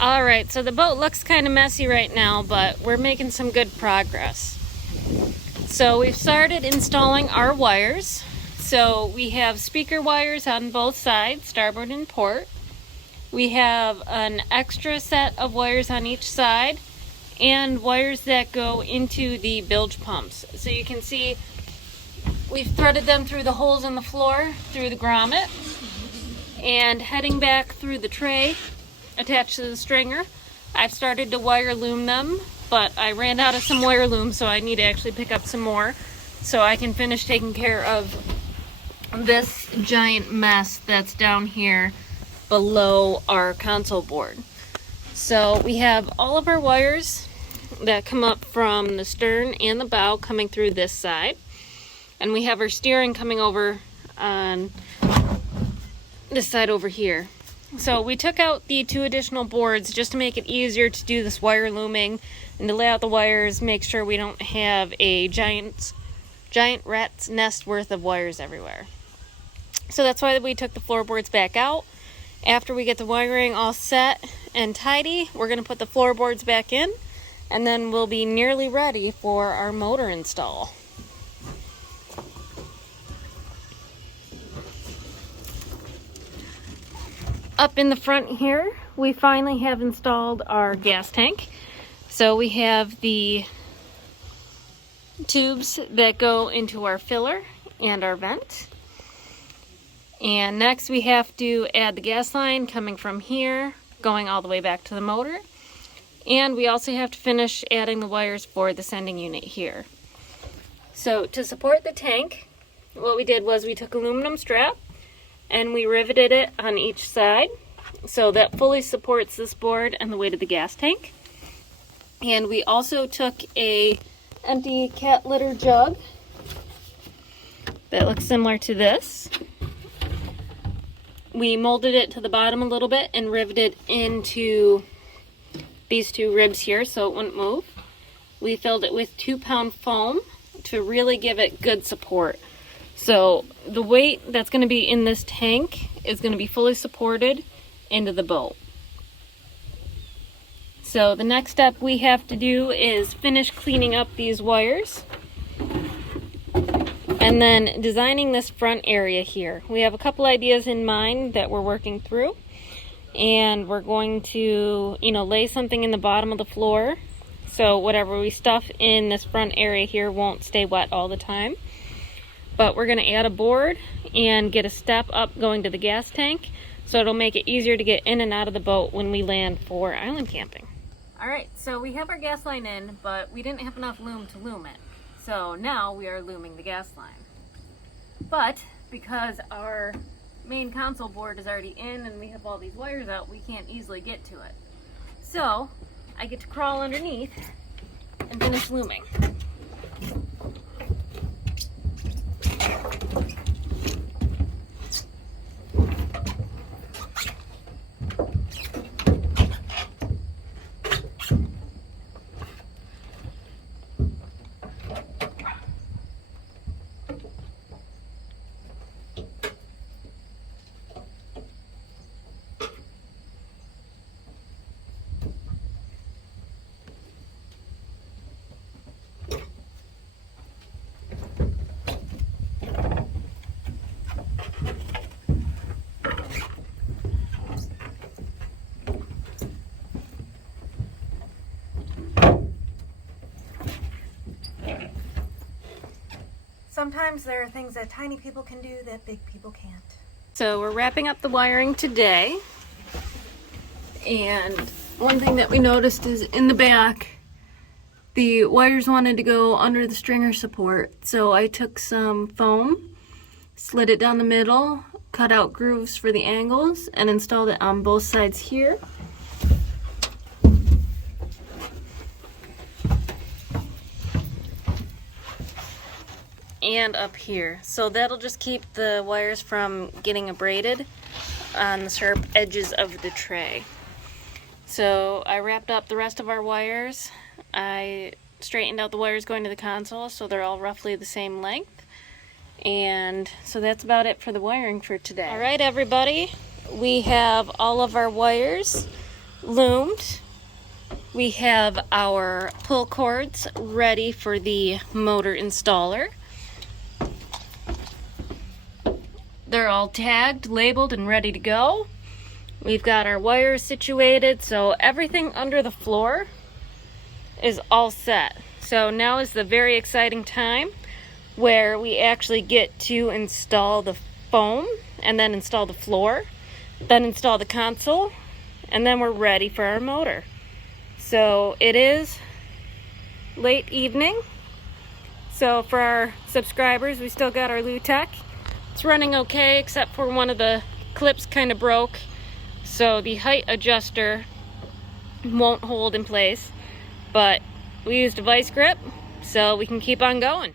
Alright, so the boat looks kind of messy right now, but we're making some good progress. So we've started installing our wires. So we have speaker wires on both sides, starboard and port. We have an extra set of wires on each side and wires that go into the bilge pumps. So you can see we've threaded them through the holes in the floor, through the grommet, and heading back through the tray attached to the stringer. I've started to wire loom them, but I ran out of some wire loom, so I need to actually pick up some more so I can finish taking care of this giant mess that's down here below our console board. So we have all of our wires that come up from the stern and the bow coming through this side, and we have our steering coming over on this side over here. So we took out the 2 additional boards just to make it easier to do this wire looming and to lay out the wires, make sure we don't have a giant rat's nest worth of wires everywhere. So that's why we took the floorboards back out. After we get the wiring all set and tidy, we're going to put the floorboards back in, and then we'll be nearly ready for our motor install. Up in the front here, we finally have installed our gas tank. So we have the tubes that go into our filler and our vent. And next we have to add the gas line coming from here, going all the way back to the motor. And we also have to finish adding the wires for the sending unit here. So to support the tank, what we did was we took aluminum strap and we riveted it on each side so that fully supports this board and the weight of the gas tank. And we also took a empty cat litter jug that looks similar to this. We molded it to the bottom a little bit and riveted into these 2 ribs here so it wouldn't move. We filled it with 2-pound foam to really give it good support. So the weight that's going to be in this tank is going to be fully supported into the boat. So the next step we have to do is finish cleaning up these wires and then designing this front area here. We have a couple ideas in mind that we're working through, and we're going to, lay something in the bottom of the floor so whatever we stuff in this front area here won't stay wet all the time. But we're going to add a board and get a step up going to the gas tank, so it'll make it easier to get in and out of the boat when we land for island camping. Alright, so we have our gas line in, but we didn't have enough loom to loom it. So now we are looming the gas line. But because our main console board is already in and we have all these wires out, we can't easily get to it. So I get to crawl underneath and finish looming. Sometimes there are things that tiny people can do that big people can't. So we're wrapping up the wiring today. And one thing that we noticed is in the back, the wires wanted to go under the stringer support. So I took some foam, slid it down the middle, cut out grooves for the angles, and installed it on both sides here. And up here. So that'll just keep the wires from getting abraded on the sharp edges of the tray. So I wrapped up the rest of our wires. I straightened out the wires going to the console so they're all roughly the same length. And so that's about it for the wiring for today. Alright everybody, we have all of our wires loomed. We have our pull cords ready for the motor installer. They're all tagged, labeled, and ready to go. We've got our wires situated, so everything under the floor is all set. So now is the very exciting time where we actually get to install the foam, and then install the floor, then install the console, and then we're ready for our motor. So it is late evening. So for our subscribers, we still got our Lutech. It's running okay, except for one of the clips kind of broke. So the height adjuster won't hold in place. But we used a vice grip, so we can keep on going.